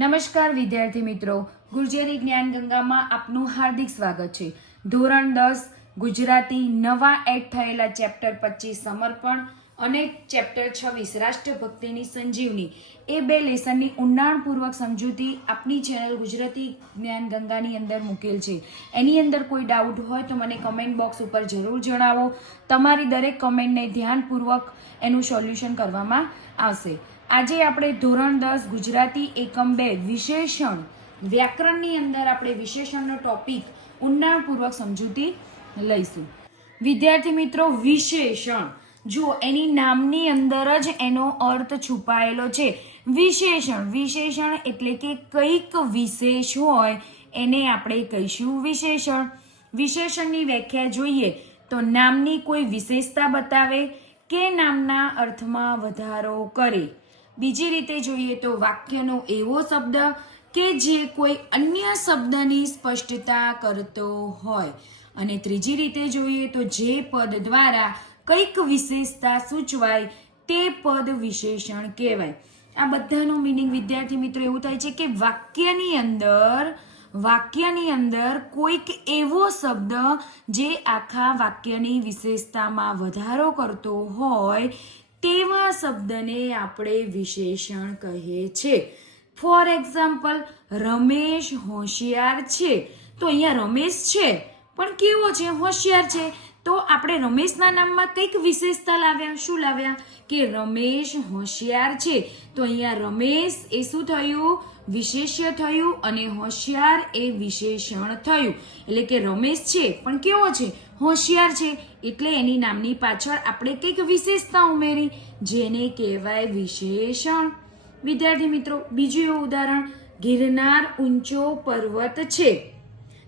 નમસ્કાર વિદ્યાર્થી મિત્રો, ગુર્જરી જ્ઞાન ગંગામાં આપનું હાર્દિક સ્વાગત છે। ધોરણ 10 ગુજરાતી નવા એડ થયેલા ચેપ્ટર 25 સમર્પણ અને ચેપ્ટર 26 રાષ્ટ્રભક્તિની સંજીવની એ બે લેસનની ઊંડાણપૂર્વક સમજૂતી આપની ચેનલ ગુજરાતી જ્ઞાન ગંગાની અંદર મૂકેલ છે। એની અંદર કોઈ ડાઉટ હોય તો મને કમેન્ટ બોક્સ ઉપર જરૂર જણાવો। તમારી દરેક કમેન્ટને ધ્યાનપૂર્વક એનું સોલ્યુશન કરવામાં આવશે। આજે આપણે ધોરણ 10 ગુજરાતી એકમ 2 વિશેષણ વ્યાકરણની અંદર આપણે વિશેષણનો ટોપિક ઊંડાણપૂર્વક સમજૂતી લઈશું। વિદ્યાર્થી મિત્રો, વિશેષણ જો એની નામની અંદર જ એનો અર્થ છુપાયેલો છે। વિશેષણ વિશેષણ એટલે કે કંઈક વિશેષ હોય એને આપણે કહીશું વિશેષણ। વિશેષણની વ્યાખ્યા જોઈએ તો નામની કોઈ વિશેષતા બતાવે કે નામના અર્થમાં વધારો કરે। બીજી રીતે જોઈએ તો વાક્યનો એવો શબ્દ કે જે કોઈ અન્ય શબ્દની સ્પષ્ટતા કરતો હોય। અને ત્રીજી રીતે જોઈએ તો જે પદ દ્વારા કંઈક વિશેષતા સૂચવાય તે પદ વિશેષણ કહેવાય। આ બધાનો મીનિંગ વિદ્યાર્થી મિત્રો એવું થાય છે કે વાક્યની અંદર કોઈક એવો શબ્દ જે આખા વાક્યની વિશેષતામાં વધારો કરતો હોય તેવા શબ્દને આપણે વિશેષણ કહે છે। ફોર એક્ઝામ્પલ, રમેશ હોશિયાર છે તો અહીંયા રમેશ છે પણ કેવો છે? હોશિયાર છે। તો આપણે રમેશના નામમાં કંઈક વિશેષતા લાવ્યા। શું લાવ્યા? કે રમેશ હોશિયાર છે તો અહીંયા રમેશ એ શું થયું? વિશેષ્ય થયું અને હોશિયાર એ વિશેષણ થયું। એટલે કે રમેશ છે પણ કેવો છે? હોશિયાર છે, એટલે એની નામની પાછળ આપણે કંઈક વિશેષતા ઉમેરી જેને કહેવાય વિશેષણ। વિદ્યાર્થી મિત્રો, બીજું એવું ઉદાહરણ, ગિરનાર ઊંચો પર્વત છે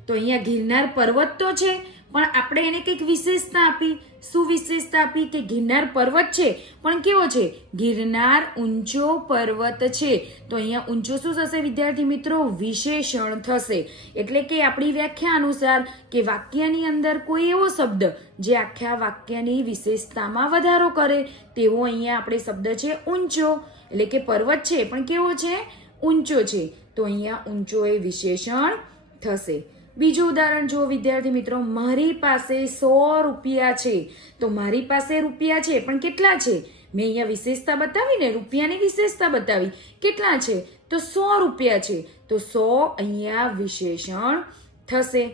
તો અહીંયા ગિરનાર પર્વત તો છે પણ આપણે એને કંઈક વિશેષતા આપી। શું વિશેષતા આપી? કે ગિરનાર પર્વત છે પણ કેવો છે? ગિરનાર ઊંચો પર્વત છે તો અહીંયા ઊંચો શું થશે વિદ્યાર્થી મિત્રો? વિશેષણ થશે। એટલે કે આપણી વ્યાખ્યા અનુસાર કે વાક્યની અંદર કોઈ એવો શબ્દ જે આખા વાક્યની વિશેષતામાં વધારો કરે તેવો અહીંયા આપણે શબ્દ છે ઊંચો। એટલે કે પર્વત છે પણ કેવો છે? ઊંચો છે તો અહીંયા ઊંચો એ વિશેષણ થશે। બીજું ઉદાહરણ જો વિદ્યાર્થી મિત્રો, મારી પાસે 100 રૂપિયા છે તો મારી પાસે રૂપિયા છે પણ કેટલા છે? મેં અહીંયા વિશેષતા બતાવી ને, રૂપિયાની વિશેષતા બતાવી। કેટલા છે? તો 100 રૂપિયા છે તો 100 અહીંયા વિશેષણ થશે।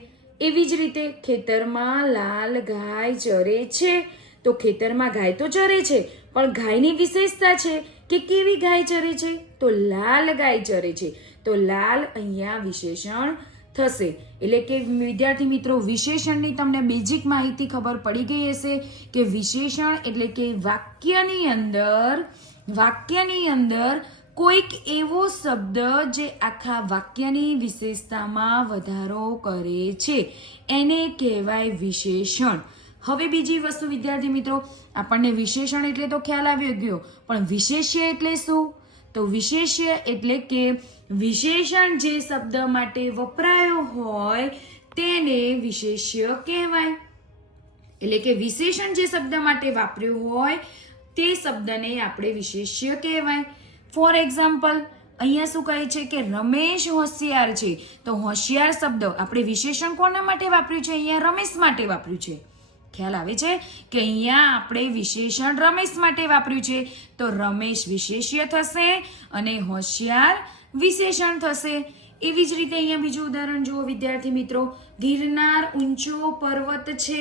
એવી જ રીતે ખેતરમાં લાલ ગાય ચરે છે તો ખેતરમાં ગાય તો ચરે છે પણ ગાયની વિશેષતા છે કે કેવી ગાય ચરે છે? તો લાલ ગાય ચરે છે તો લાલ અહીંયા વિશેષણ થશે। એટલે કે વિદ્યાર્થી મિત્રો, વિશેષણની તમને બેઝિક માહિતી ખબર પડી ગઈ હશે કે વિશેષણ એટલે કે વાક્યની અંદર કોઈક એવો શબ્દ જે આખા વાક્યની વિશેષતામાં વધારો કરે છે એને કહેવાય વિશેષણ। હવે બીજી વસ્તુ વિદ્યાર્થી મિત્રો, આપણને વિશેષણ એટલે તો ખ્યાલ આવ્યો ગયો પણ વિશેષ્ય એટલે શું? તો વિશેષ્ય એટલે કે વિશેષણ જે શબ્દ માટે વપરાયો હોય તેને વિશેષ્ય કહેવાય। એટલે કે વિશેષણ જે શબ્દ માટે વાપર્યું હોય તે શબ્દને આપણે વિશેષ્ય કહેવાય। ફોર એક્ઝામ્પલ, અહીંયા શું કહે છે કે રમેશ હોશિયાર છે તો હોશિયાર શબ્દ આપણે વિશેષણ કોના માટે વાપર્યું છે? અહીંયા રમેશ માટે વાપર્યું છે। ખ્યાલ આવે છે કે અહીંયા આપણે વિશેષણ રમેશ માટે વાપર્યું છે તો રમેશ વિશેષ્ય થશે અને હોશિયાર વિશેષણ થશે। એવી જ રીતે અહીંયા બીજું ઉદાહરણ જુઓ વિદ્યાર્થી મિત્રો, ગિરનાર ઊંચો પર્વત છે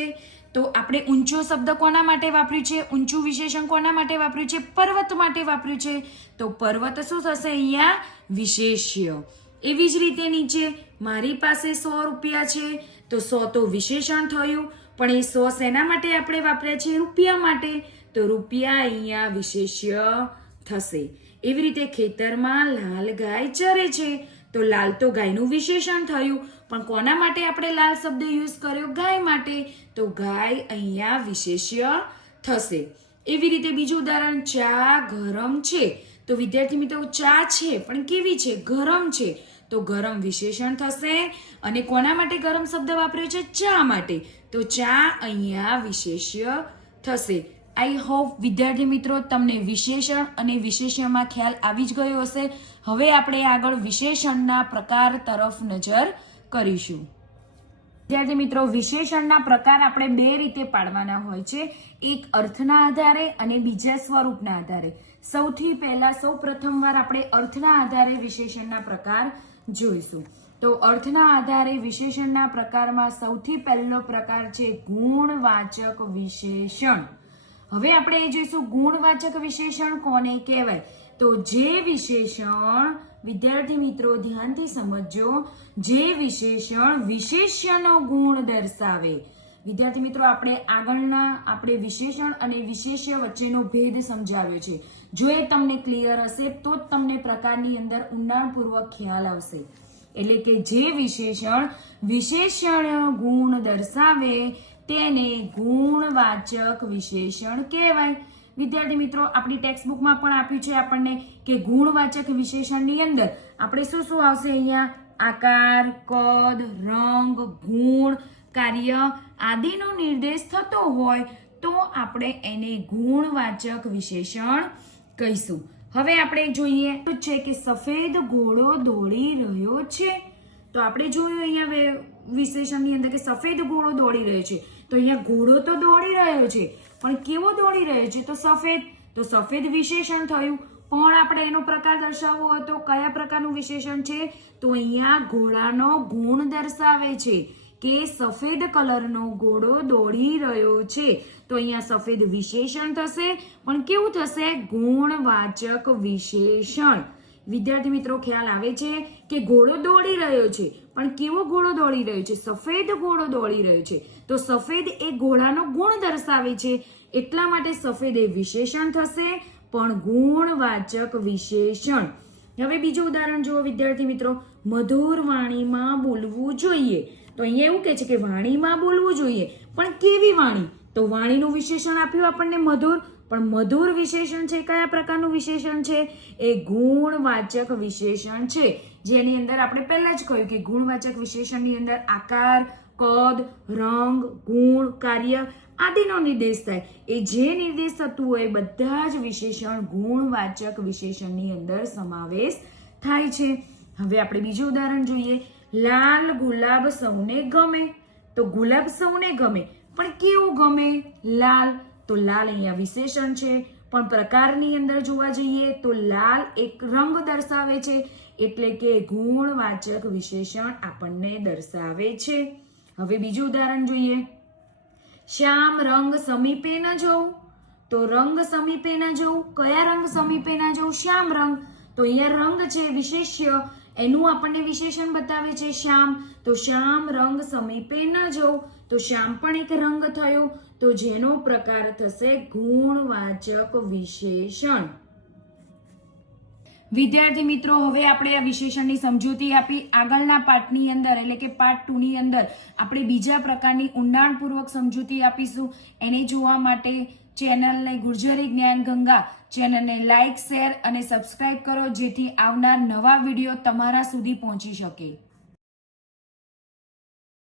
તો આપણે ઊંચો શબ્દ કોના માટે વાપર્યું છે? ઊંચું વિશેષણ કોના માટે વાપર્યું છે? પર્વત માટે વાપર્યું છે તો પર્વત શું થશે? અહીંયા વિશેષ્ય। એવી જ રીતે નીચે, મારી પાસે 100 રૂપિયા છે તો 100 તો વિશેષણ થયું પણ એ 100 શેના માટે આપણે વાપર્યા છે? રૂપિયા માટે તો રૂપિયા અહીંયા વિશેષ્ય થશે। એવી રીતે ખેતરમાં લાલ ગાય ચરે છે તો લાલ તો ગાયનું વિશેષણ થયું પણ કોના માટે આપણે લાલ શબ્દ યુઝ કર્યો? ગાય માટે તો ગાય અહીંયા વિશેષ્ય થશે। એવી રીતે બીજું ઉદાહરણ, ચા ગરમ છે તો વિદ્યાર્થી મિત્રો, ચા છે પણ કેવી છે? ગરમ છે તો ગરમ વિશેષણ થશે અને કોના માટે ગરમ શબ્દ વાપર્યો છે? ચા માટે તો ચા અહીંયા વિશેષ્ય થશે। આઈ હોપ વિદ્યાર્થી મિત્રો તમને વિશેષણ અને વિશેષ્યમાં ખ્યાલ આવી જ ગયો હશે. હવે આપણે આગળ વિશેષણના પ્રકાર તરફ નજર કરીશું. વિદ્યાર્થી મિત્રો, વિશેષણના પ્રકાર આપણે બે રીતે પાડવાના હોય છે, એક અર્થના આધારે અને બીજા સ્વરૂપના આધારે. સૌથી પહેલા સૌપ્રથમવાર આપણે અર્થના આધારે વિશેષણના પ્રકાર જોઈશું. તો અર્થના આધારે વિશેષણના પ્રકારમાં સૌથી પહેલો પ્રકાર છે ગુણવાચક વિશેષણ. હવે આપણે એ જોઈશું ગુણવાચક વિશેષણ કોને કહેવાય. તો જે વિશેષણ, વિદ્યાર્થી મિત્રો ધ્યાનથી સમજજો, જે વિશેષણ વિશેષ્યનો ગુણ દર્શાવે. વિદ્યાર્થી મિત્રો, આપણે વિશેષણ અને વિશેષ્ય વચ્ચેનો ભેદ સમજાવ્યો છે. જો એ તમને ક્લિયર હશે તો જ તમને પ્રકારની અંદર ઊંડાણપૂર્વક ખ્યાલ આવશે. એટલે કે જે વિશેષણ વિશેષ્યનો ગુણ દર્શાવે તેને ગુણવાચક વિશેષણ કહેવાય. વિદ્યાર્થી મિત્રો, આપણી ટેક્સ્ટબુકમાં પણ આપ્યું છે આપણને કે ગુણવાચક વિશેષણની અંદર આપણે શું શું આવશે અહીંયા? આકાર, કદ, રંગ, ગુણ, કાર્ય આદિનો નિર્દેશ થતો હોય તો આપણે એને ગુણવાચક વિશેષણ કહીશું. હવે આપણે જોઈએ તો છે કે સફેદ ઘોડો દોડી રહ્યો છે. તો આપણે જોયું અહીંયા વિશેષણની અંદર કે સફેદ ઘોડો દોડી રહ્યો છે. તો અહીંયા ઘોડો તો દોડી રહ્યો છે, પણ કેવો દોડી રહ્યો છે? તો સફેદ. તો સફેદ વિશેષણ થયું. પણ આપણે એનો પ્રકાર દર્શાવવો હોય તો કયા પ્રકારનું વિશેષણ છે? તો અહીંયા ઘોડાનો ગુણ દર્શાવે છે કે સફેદ કલરનો ઘોડો દોડી રહ્યો છે. તો અહીંયા સફેદ વિશેષણ થશે, પણ કેવું થશે? ગુણવાચક વિશેષણ. વિદ્યાર્થી મિત્રો, ખ્યાલ આવે છે કે ઘોડો દોડી રહ્યો છે, પણ કેવો ઘોડો દોડી રહ્યો છે? સફેદ ઘોડો દોડી રહ્યો છે. તો સફેદ એ ઘોડાનો ગુણ દર્શાવે છે, એટલા માટે સફેદ એ વિશેષણ થશે, પણ ગુણવાચક વિશેષણ. હવે બીજું ઉદાહરણ જુઓ વિદ્યાર્થી મિત્રો, મધુર વાણીમાં બોલવું જોઈએ. તો અહીંયા એવું કહે છે કે વાણીમાં બોલવું જોઈએ, પણ કેવી વાણી? તો વાણીનું વિશેષણ આપ્યું આપણને મધુર, પણ મધુર વિશેષણ છે કયા પ્રકારનું વિશેષણ છે? એ ગુણવાચક વિશેષણ છે, જેની અંદર આપણે પહેલા જ કહ્યું કે ગુણવાચક વિશેષણની અંદર આકાર, કદ, રંગ, ગુણ, કાર્ય આદિનો નિર્દેશ થાય. એ જે નિર્દેશ થતું હોય બધા જ વિશેષણ ગુણવાચક વિશેષણની અંદર સમાવેશ થાય છે. હવે આપણે બીજું ઉદાહરણ જોઈએ. લાલ ગુલાબ સૌને ગમે. તો ગુલાબ સૌને ગમે, પણ કેવું ગમે? લાલ. તો લાલ અહીંયા વિશેષણ છે, પણ પ્રકારની અંદર જોવા જઈએ તો લાલ એક રંગ દર્શાવે છે, એટલે કે ગુણવાચક વિશેષણ આપણને દર્શાવે છે. હવે બીજું ઉદાહરણ જોઈએ. શ્યામ રંગ સમીપે ન જવું. તો રંગ સમીપે ન જવું, કયા રંગ સમીપે ન જવું? શ્યામ રંગ. તો અહીંયા રંગ છે વિશેષ્ય, એનું આપણને વિશેષણ બતાવે છે શ્યામ. તો શ્યામ રંગ સમીપે ન જવું. તો શ્યામ પણ એક રંગ થયો, તો જેનો પ્રકાર થશે ગુણવાચક વિશેષણ. વિદ્યાર્થી મિત્રો, હવે આપણે આ વિશેષણની સમજૂતી આપી. આગળના પાઠની અંદર એટલે કે પાર્ટ 2 ની અંદર આપણે બીજા પ્રકારની ઊંડાણપૂર્વક સમજૂતી આપીશું. એને જોવા માટે ચેનલને ગુર્જરી જ્ઞાન ગંગા ચેનલને લાઇક, શેર અને સબસ્ક્રાઇબ કરો, જેથી આવનાર નવા વિડીયો તમારા સુધી પહોંચી શકે.